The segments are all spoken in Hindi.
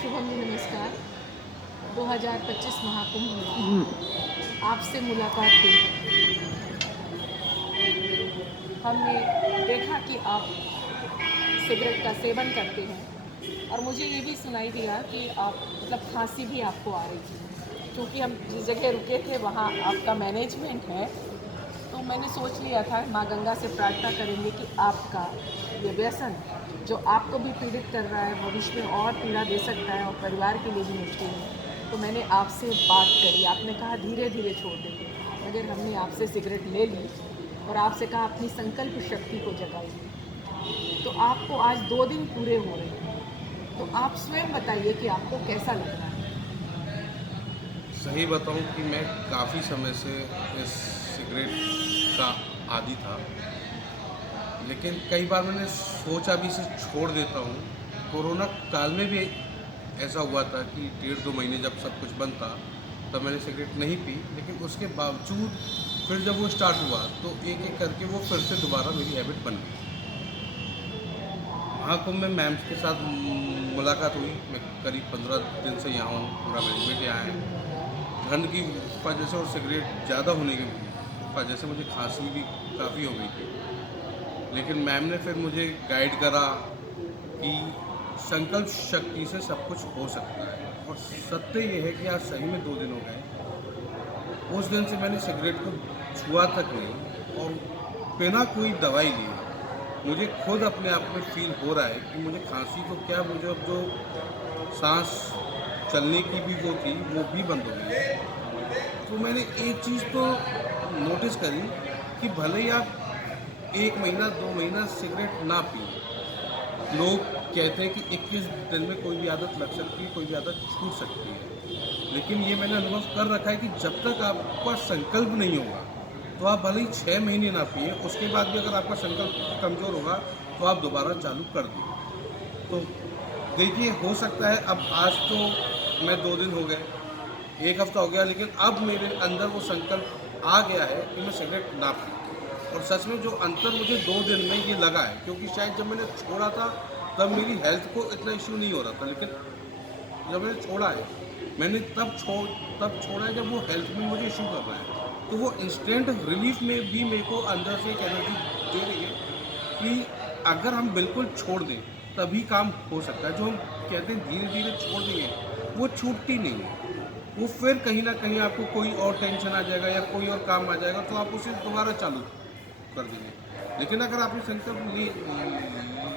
शुभम जी नमस्कार। 2025 महाकुंभ में आपसे मुलाकात हुई। हमने देखा कि आप सिगरेट का सेवन करते हैं और मुझे ये भी सुनाई दिया कि आप मतलब खांसी भी आपको आ रही थी। क्योंकि हम जिस जगह रुके थे वहाँ आपका मैनेजमेंट है, तो मैंने सोच लिया था माँ गंगा से प्रार्थना करेंगे कि आपका ये व्यसन जो आपको भी पीड़ित कर रहा है भविष्य में और पीड़ा दे सकता है और परिवार के लिए भी मुश्किल है। तो मैंने आपसे बात करी, आपने कहा धीरे धीरे छोड़ देंगे। मगर हमने आपसे सिगरेट ले ली और आपसे कहा अपनी संकल्प शक्ति को जगाइए। तो आपको आज 2 दिन पूरे हो रहे हैं, तो आप स्वयं बताइए कि आपको कैसा लग रहा है। सही बताऊं कि मैं काफ़ी समय से इस सिगरेट का आदी था, लेकिन कई बार मैंने सोचा भी इसे छोड़ देता हूं। कोरोना काल में भी ऐसा हुआ था कि 1.5-2 महीने जब सब कुछ बंद था तब मैंने सिगरेट नहीं पी, लेकिन उसके बावजूद फिर जब वो स्टार्ट हुआ तो एक एक करके वो फिर से दोबारा मेरी हैबिट बन गई। महाकुंभ में मैम के साथ मुलाकात हुई। मैं करीब 15 दिन से यहाँ हूँ, पूरा मैनेजमेंट यहाँ है। ठंड की वजह से और सिगरेट ज़्यादा होने की वजह से मुझे खांसी भी काफ़ी हो गई थी, लेकिन मैम ने फिर मुझे गाइड करा कि संकल्प शक्ति से सब कुछ हो सकता है। और सत्य ये है कि आज सही में 2 दिन हो गए। उस दिन से मैंने सिगरेट को छुआ तक नहीं, और बिना कोई दवाई लिए मुझे खुद अपने आप में फील हो रहा है कि मुझे खांसी तो क्या, मुझे अब जो सांस चलने की भी वो थी वो भी बंद हो गई है। तो मैंने एक चीज़ तो नोटिस करी कि भले ही आप 1 महीना 2 महीना सिगरेट ना पिए, लोग कहते हैं कि 21 दिन में कोई भी आदत लग सकती है, कोई भी आदत छूट सकती है, लेकिन ये मैंने अनुभव कर रखा है कि जब तक आपका संकल्प नहीं होगा तो आप भले ही 6 महीने ना पिए, उसके बाद भी अगर आपका संकल्प कमज़ोर होगा तो आप दोबारा चालू कर दें। तो देखिए, हो सकता है अब आज तो मैं 2 दिन हो गए, 1 हफ्ता हो गया, लेकिन अब मेरे अंदर वो संकल्प आ गया है कि मैं सिगरेट ना पीऊँ। और सच में जो अंतर मुझे 2 दिन में ये लगा है, क्योंकि शायद जब मैंने छोड़ा था तब मेरी हेल्थ को इतना इश्यू नहीं हो रहा था, लेकिन जब मैंने छोड़ा है, मैंने तब छोड़ा है जब वो हेल्थ में मुझे इश्यू कर रहा है। तो वो इंस्टेंट रिलीफ में भी मेरे को अंदर से एक एनर्जी दे रही है कि अगर हम बिल्कुल छोड़ दें तभी काम हो सकता है। जो हम कहते हैं धीरे धीरे छोड़ देंगे, वो छूटती नहीं है। वो फिर कहीं ना कहीं आपको कोई और टेंशन आ जाएगा या कोई और काम आ जाएगा तो आप उसे दोबारा चालू कर देंगे। लेकिन अगर आपने संकल्प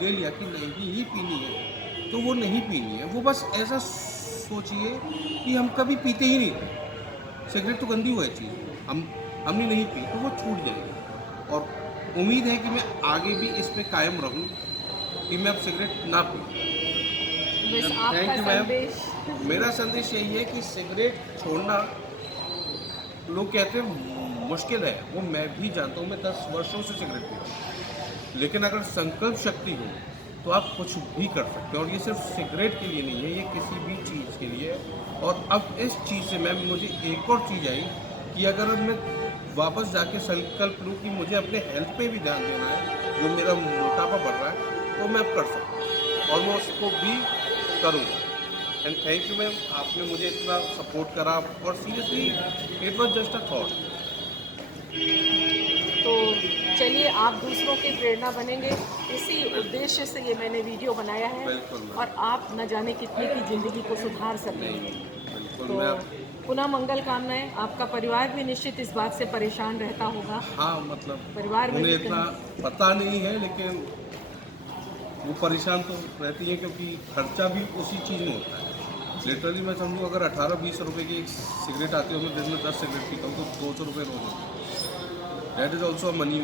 ले लिया कि नहीं ही पीनी है तो वो नहीं पीनी है। वो बस ऐसा सोचिए कि हम कभी पीते ही नहीं थे, सिगरेट तो गंदी हुई चीज़, हमने नहीं पी तो वो छूट जाएगी। और उम्मीद है कि मैं आगे भी इस पे कायम रहूं कि मैं अब सिगरेट ना पीऊँ। बस आपका थैंक यू मैम। संदेश। मेरा संदेश यही है कि सिगरेट छोड़ना, लोग कहते हैं मुश्किल है, वो मैं भी जानता हूँ। मैं 10 वर्षों से सिगरेट पीता हूँ, लेकिन अगर संकल्प शक्ति हो तो आप कुछ भी कर सकते हो। और ये सिर्फ सिगरेट के लिए नहीं है, ये किसी भी चीज़ के लिए है। और अब इस चीज़ से मैम मुझे एक और चीज़ आई कि अगर अब मैं वापस जाके संकल्प लूँ कि मुझे अपने हेल्थ पे भी ध्यान देना है, जो मेरा मोटापा बढ़ रहा है, तो मैं अब कर सकता हूँ और मैं उसको भी करूँगा। एंड थैंक यू मैम, आपने मुझे इतना सपोर्ट करा। और seriously it was just a thought. तो चलिए, आप दूसरों के प्रेरणा बनेंगे, इसी उद्देश्य से ये मैंने वीडियो बनाया है। बिल्कुल मैम। और आप न जाने कितने की ज़िंदगी को सुधार नहीं, सकेंगे। बिल्कुल तो मैं अब, पुनः मंगल कामनाएं। आपका परिवार भी निश्चित इस बात से परेशान रहता होगा। हाँ मतलब परिवार में उन्हें भी इतना कहीं पता नहीं है, लेकिन वो परेशान तो रहती है क्योंकि खर्चा भी उसी चीज़ में होता है। लिटरली मैं समझूँ अगर 18-20 रुपए की एक सिगरेट आती है, मैं दिन में 10 सिगरेट पीता हूँ तो 200 रुपये रोज होते हैं। That is also money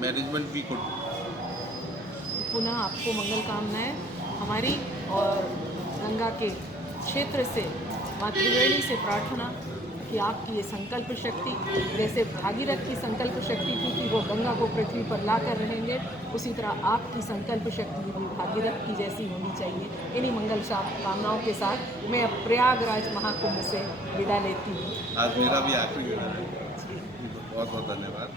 management we could. पुनः आपको मंगल कामनाएं हमारी और गंगा के क्षेत्र से माँ त्रिवेणी से प्रार्थना कि आपकी ये संकल्प शक्ति, जैसे भागीरथ की संकल्प शक्ति थी कि वो गंगा को पृथ्वी पर ला कर रहेंगे, उसी तरह आपकी संकल्प शक्ति भी भागीरथ की जैसी होनी चाहिए। इन्हीं मंगल कामनाओं के साथ मैं अब प्रयागराज महाकुंभ से विदा लेती हूँ। आज मेरा भी आखिरी दिन है। बहुत बहुत धन्यवाद।